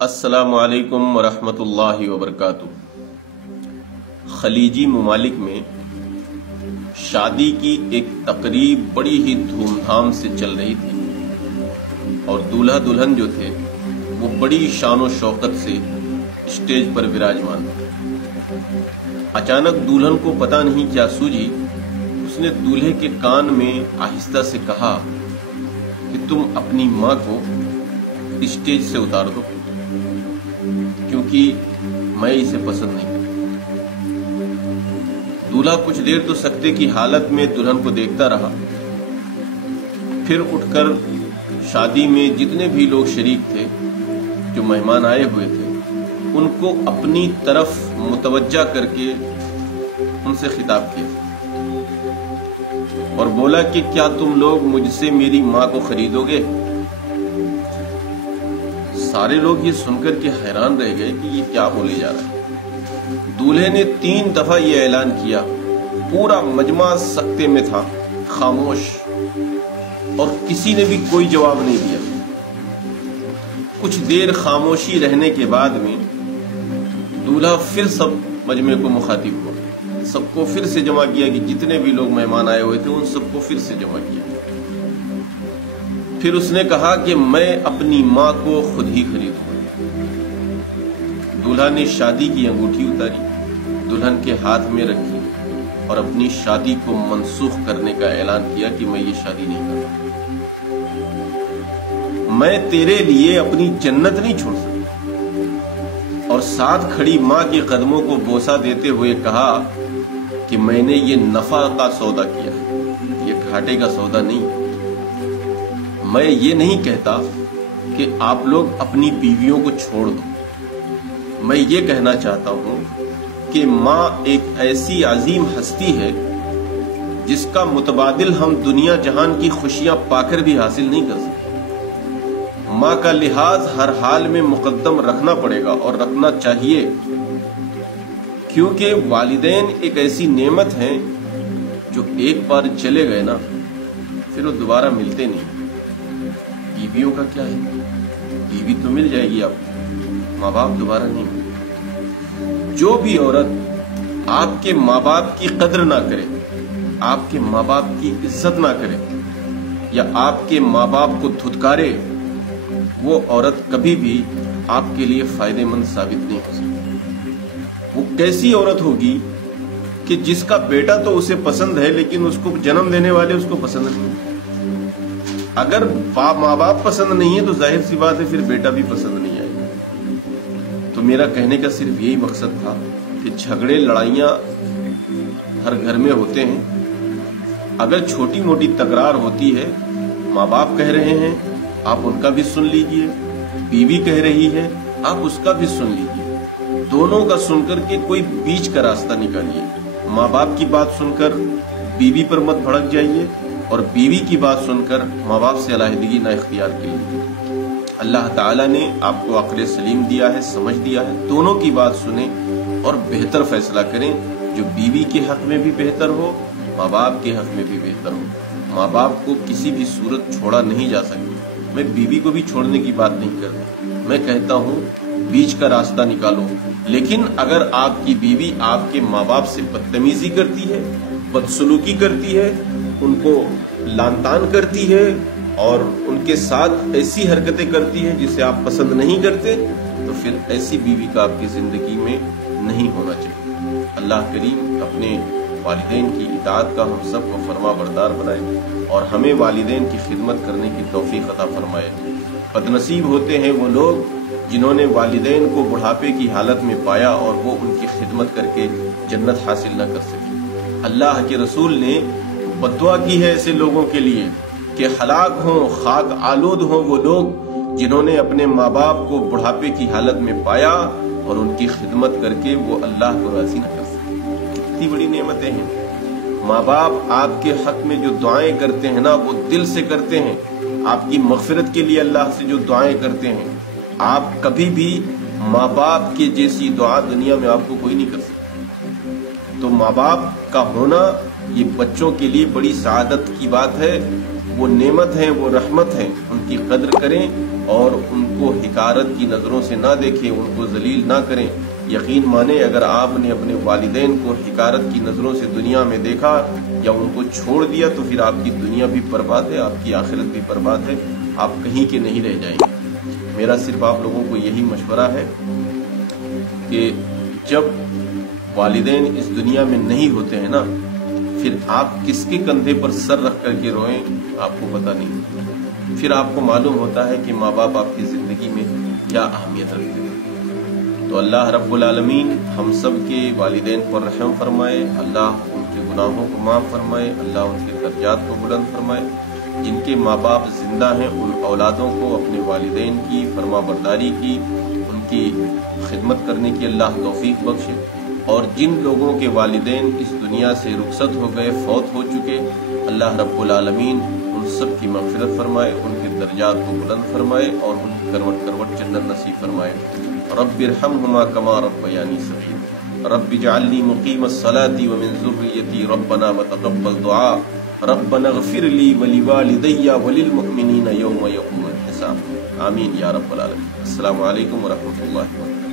अस्सलामु अलैकुम वरहमतुल्लाहि वबरकातुह। खलीजी ममालिक में शादी की एक तकरीब बड़ी ही धूमधाम से चल रही थी और दूल्हा दुल्हन जो थे वो बड़ी शान और शौकत से स्टेज पर विराजमान थे। अचानक दुल्हन को पता नहीं क्या सूझी, उसने दूल्हे के कान में आहिस्ता से कहा कि तुम अपनी माँ को स्टेज से उतार दो क्योंकि मैं इसे पसंद नहीं। दूल्हा कुछ देर तो सकते की हालत में दुल्हन को देखता रहा, फिर उठकर शादी में जितने भी लोग शरीक थे, जो मेहमान आए हुए थे, उनको अपनी तरफ मुतवज्जा करके उनसे खिताब किया और बोला कि क्या तुम लोग मुझसे मेरी माँ को खरीदोगे? सारे लोग ये सुनकर के हैरान रह गए कि ये क्या बोले जा रहा है। दूल्हे ने 3 दफा ये ऐलान किया, पूरा मजमा सकते में था, खामोश, और किसी ने भी कोई जवाब नहीं दिया। कुछ देर खामोशी रहने के बाद में दूल्हा फिर सब मजमे को मुखातिब हुआ, सबको फिर से जमा किया कि जितने भी लोग मेहमान आए हुए थे उन सबको फिर से जमा किया। फिर उसने कहा कि मैं अपनी माँ को खुद ही खरीदूंगा। दूल्हा ने शादी की अंगूठी उतारी, दुल्हन के हाथ में रखी और अपनी शादी को मनसूख करने का ऐलान किया कि मैं ये शादी नहीं करता। मैं तेरे लिए अपनी जन्नत नहीं छोड़ सकता। और साथ खड़ी माँ के कदमों को बोसा देते हुए कहा कि मैंने ये नफा का सौदा किया है, ये घाटे का सौदा नहीं। मैं ये नहीं कहता कि आप लोग अपनी बीवियों को छोड़ दो। मैं ये कहना चाहता हूं कि माँ एक ऐसी अजीम हस्ती है जिसका मुतबादिल हम दुनिया जहान की खुशियां पाकर भी हासिल नहीं कर सकते। माँ का लिहाज हर हाल में मुकद्दम रखना पड़ेगा और रखना चाहिए, क्योंकि वालिदैन एक ऐसी नेमत है जो एक बार चले गए ना फिर वो दोबारा मिलते नहीं। बीवियों का क्या है, बीवी तो मिल जाएगी आपको, माँ बाप दोबारा नहीं मिलेंगे। जो भी औरत आपके माँ बाप की कद्र ना करे, आपके माँ बाप की इज्जत ना करे या आपके माँ बाप को धुतकारे, वो औरत कभी भी आपके लिए फायदेमंद साबित नहीं हो सकती। वो कैसी औरत होगी कि जिसका बेटा तो उसे पसंद है लेकिन उसको जन्म देने वाले उसको पसंद नहीं। अगर माँ बाप पसंद नहीं है तो जाहिर सी बात है फिर बेटा भी पसंद नहीं आएगा। तो मेरा कहने का सिर्फ यही मकसद था कि झगड़े लड़ाइयाँ हर घर में होते हैं। अगर छोटी मोटी तकरार होती है, माँ बाप कह रहे हैं आप उनका भी सुन लीजिए, बीवी कह रही है आप उसका भी सुन लीजिए। दोनों का सुनकर के कोई बीच का रास्ता निकालिए। माँ बाप की बात सुनकर बीवी पर मत भड़क जाइए और बीवी की बात सुनकर माँ बाप से अलहदगी ना इख्तियार कीजिए। अल्लाह ताला ने आपको अक्ल सलीम दिया है, समझ दिया है, दोनों की बात सुने और बेहतर फैसला करें जो बीवी के हक में भी बेहतर हो, माँ बाप के हक में भी बेहतर हो। माँ बाप को किसी भी सूरत छोड़ा नहीं जा सकता। मैं बीवी को भी छोड़ने की बात नहीं करता, मैं कहता हूँ बीच का रास्ता निकालो। लेकिन अगर आपकी बीवी आपके माँ बाप से बदतमीजी करती है, बदसलूकी करती है, उनको लानतान करती है और उनके साथ ऐसी हरकतें करती है जिसे आप पसंद नहीं करते, तो फिर ऐसी बीवी का आपकी जिंदगी में नहीं होना चाहिए। अल्लाह करीम अपने वालिदैन की इताअत का हम सबको फरमा बरदार बनाए और हमें वालिदैन की खिदमत करने की तौफीक अता फरमाए। बदनसीब होते हैं वो लोग जिन्होंने वालिदैन को बुढ़ापे की हालत में पाया और वो उनकी खिदमत करके जन्नत हासिल न कर सके। अल्लाह के रसूल ने बद्दुआ की है ऐसे लोगों के लिए कि हलाक हों, खाक आलूद हों वो लोग जिन्होंने अपने माँ बाप को बुढ़ापे की हालत में पाया और उनकी खिदमत करके वो अल्लाह को राजी न कर सके। कितनी बड़ी नेमतें हैं। माँ बाप आपके हक में जो दुआएं करते हैं ना, वो दिल से करते हैं। आपकी मगफिरत के लिए अल्लाह से जो दुआएं करते हैं, आप कभी भी माँ बाप के जैसी दुआ दुनिया में आपको कोई नहीं कर सकता। तो माँ बाप का होना ये बच्चों के लिए बड़ी सआदत की बात है। वो नेमत है, वो रहमत है, उनकी कद्र करें और उनको کو حقارت کی نظروں سے نہ دیکھیں، ان کو ذلیل نہ کریں۔ یقین مانیں اگر آپ نے اپنے والدین کو حقارت کی نظروں سے دنیا میں دیکھا یا ان کو چھوڑ دیا تو پھر آپ کی دنیا بھی برباد ہے، آپ کی آخرت بھی برباد ہے، آپ کہیں کے نہیں رہ جائیں گے۔ میرا صرف آپ لوگوں کو یہی مشورہ ہے کہ جب والدین اس دنیا میں نہیں ہوتے ہیں نا، پھر آپ کس کے کندھے پر سر رکھ کر کے روئیں آپ کو پتہ نہیں، پھر آپ کو معلوم ہوتا ہے کہ ماں باپ آپ کی زندگی میں کیا اہمیت رکھتے ہیں۔ تو اللہ رب العالمین ہم سب کے والدین پر رحم فرمائے، اللہ ان کے گناہوں کو معاف فرمائے، اللہ ان کے درجات کو بلند فرمائے۔ جن کے ماں باپ زندہ ہیں ان اولادوں کو اپنے والدین کی فرما برداری کی، ان کی خدمت کرنے کی اللہ توفیق بخشے، اور جن لوگوں کے والدین اس دنیا سے رخصت ہو گئے، فوت ہو چکے، اللہ رب العالمین ان سب کی مغفرت فرمائے، ان کے درجات کو بلند فرمائے اور ان کی کروٹ کروٹ جنت نصیب فرمائے۔ رب ارحمہما کما ربیانی صغیرا رب اجعلنی مقیم الصلاۃ ومن ذریتی ربنا وتقبل دعاء ربنا اغفر لی ولوالدی وللمؤمنین یوم یقوم الحساب۔ آمین یا رب العالمین۔ السلام علیکم ورحمۃ اللہ وبرکاتہ۔